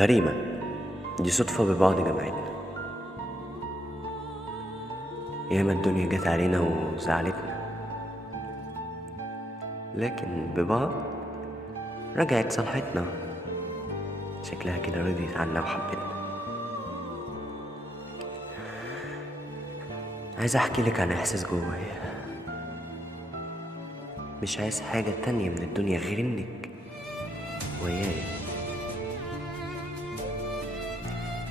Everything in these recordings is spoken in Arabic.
غريبة، دي صدفة ببعض جمعتنا. ياما الدنيا جت علينا وزعلتنا، لكن ببعض رجعت صالحتنا. شكلها كده رضيت عنا وحبتنا. عايز احكي لك عن احساس جوايا، مش عايز حاجة تانية من الدنيا غير انك وياي.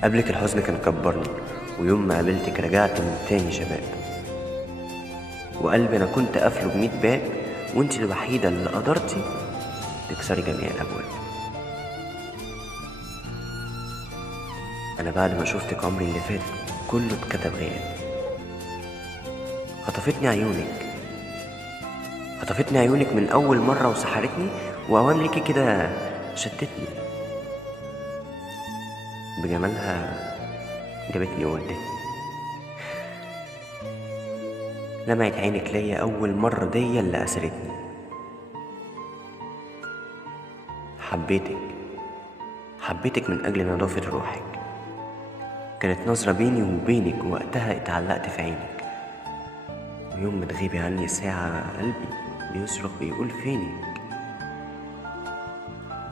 قبلك الحزن كان كبرني، ويوم ما قابلتك رجعت من تاني شباب، وقلبي انا كنت قافله ب100 باب، وانت الوحيدة اللي قدرتي تكسري جميع الابواب. انا بعد ما شفتك عمري اللي فات كله اتكتب غياب. خطفتني عيونك من اول مرة وسحرتني، واوام ليكي كده شتتني بجمالها، جابتني وودتني. لمعت عينك ليا اول مرة دي اللي اسرتني. حبيتك من اجل نظافة روحك، كانت نظرة بيني وبينك وقتها اتعلقت في عينك. ويوم ما تغيبي عني ساعة قلبي بيصرخ بيقول فينك.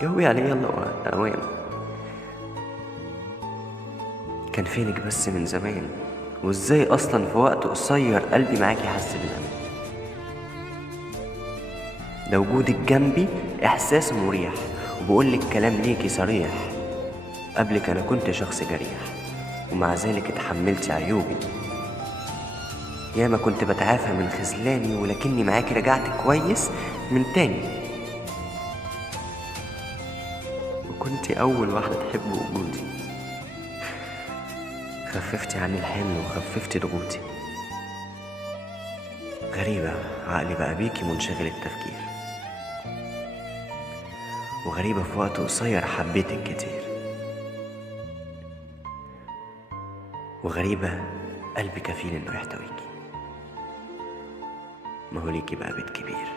جاوبي عليه يلا اوام، كان فينك بس من زمان؟ وازاي اصلا في وقت قصير قلبي معاكي حس بالامان؟ ده وجودك جنبي احساس مريح، وبقولك كلام ليكي صريح. قبلك انا كنت شخص جريح، ومع ذلك اتحملت عيوبي. ياما كنت بتعافى من خذلاني، ولكني معاكي رجعت كويس من تاني. وكنت اول واحدة تحب وجودي، خففتي عني الحمل وخففتي ضغوطي. غريبة عقلي بقى بيكي منشغل التفكير، وغريبة في وقت قصير حبيتك كتير. وغريبة قلبي كفيل انه يحتويكي، ما هو ليكي بقى بيت كبير.